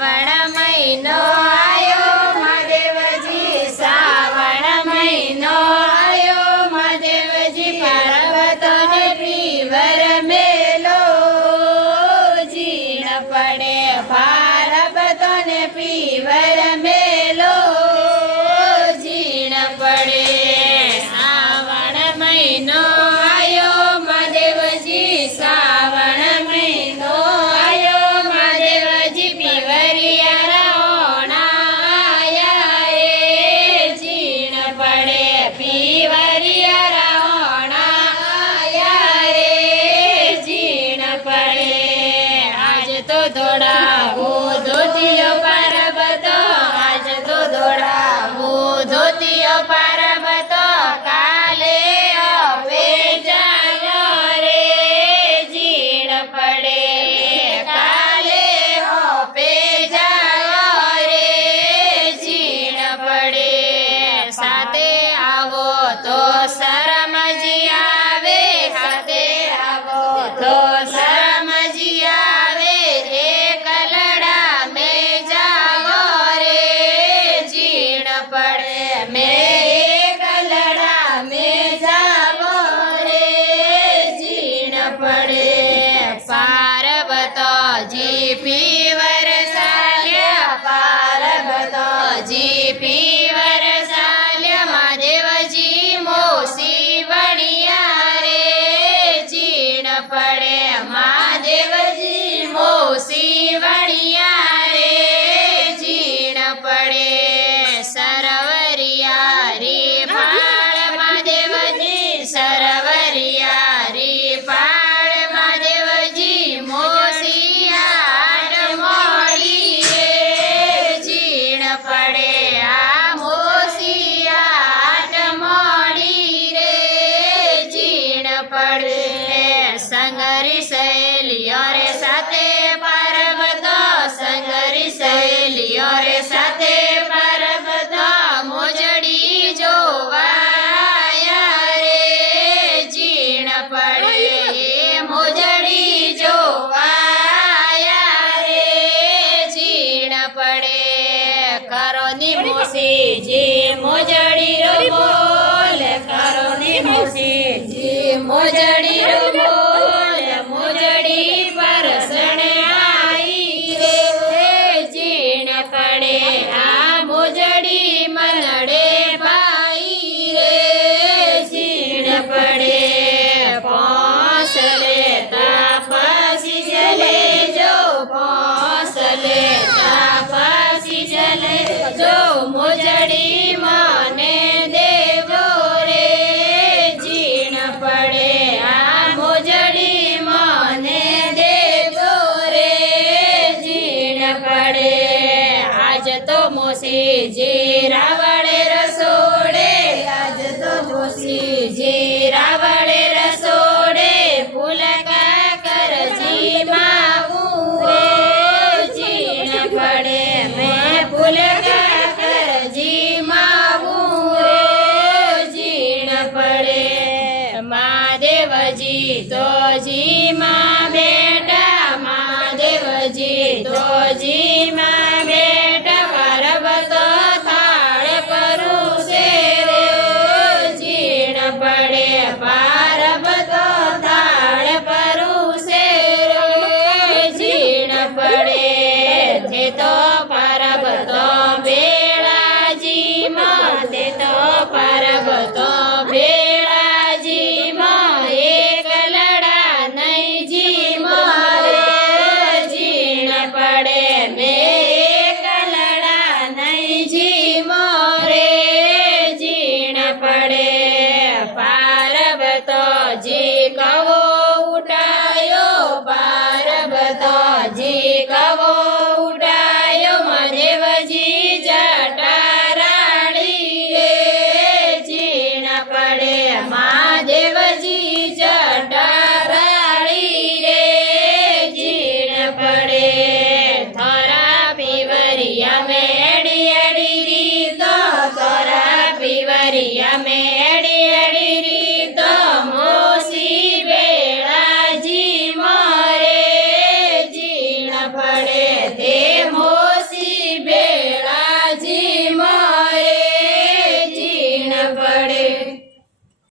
શ્રાવણ મહિનો આયો મહાદેવજી, શ્રાવણ મહિનો આયો મહાદેવજી, પાર્વતીને પીવર મેલો જીણ પડે, પાર્વતીને પીવર મેલો જીણ પડે। શ્રાવણ મહિનો આયો મહાદેવજી, શ્રાવણ મહિનો આયો મહાદેવજી, પીવરિયા રાવણા આયા રે જીણ પડે, પીવરિયા રાવણા આયા રે જીણ પડે। આજ તો દોડાવું ધોતિયો પાર્વતો, આજ તો દોડાવું ધોતિયો પાર્વતો, કાલે અપે જાય રે જીણ પડે, કાલે અપે જાય રે જીણ પડે। સાથે આવો તો શરમજી આવે, સાથે આવો તો શરમજી આવે, એક લડા મેં જાવો રે જીણ પડે, મેં એક લડા મેં જાવો રે જીણ પડે। પાર્વતીજી પીવર સાલ્યા, પાર્વતીજી પીવર સાલ્યા, મહાદેવજી મોસી વણિયા રે જીણ પડે, મહાદેવજી મોસી વણિયા રે જીણ પડે। સરવરિયા રે પાળ મહાદેવજી, સરવરિયા રે પાળ મહાદેવજી, મોસી આટ મોડી રે જીણ પડે, આ મોસી આટ મોડી રે જીણ પડે। સંગરી સહેલીઓ રે સાથે પાર્વતો, સંગરી સહેલીઓ રે સાથે પાર્વતો, મોજડી જોવા આયા રે જીણ પડે, મોજડી જોવા આયા રે જીણ પડે। કરો ની મોસીજી મોજડી રો બોલ, કરો ની મોસીજી મોજડી રો બોલ, મોજડી પરસણ આઈ રે જીણ પડે, આ મોજડી મનડે ભાઈ રે જીણ પડે। પોસ લેતા પછી જલે જો, પોસ લેતા પછી જલે જો, મોજડી મને દેજો રે જીણ પડે, આ મોજડી મને દેજો રે જીણ પડે। આજ તો મોસીજી રાવળે રસોડે, આજ તો મોસીજી રાવળે રસોડે, ફૂલ કાકરજી માવું રે જીણ પડે, મેં ફૂલ કાકરજી માવું રે જીણ પડે। મહાદેવજી તો જી માં બેટા, મહાદેવજી તો જી માં બેટા, પાર્વતો થાળ પરુષે રે જીણ પડે, પાર્વતો થાળ પરુષે રે જીણ પડે। તે તો પાર્વતો બેળાજી માં, તે તો પાર્વતો બેળાજી માં, એક લડા નહીં જી મારે જીણ પડે, મેં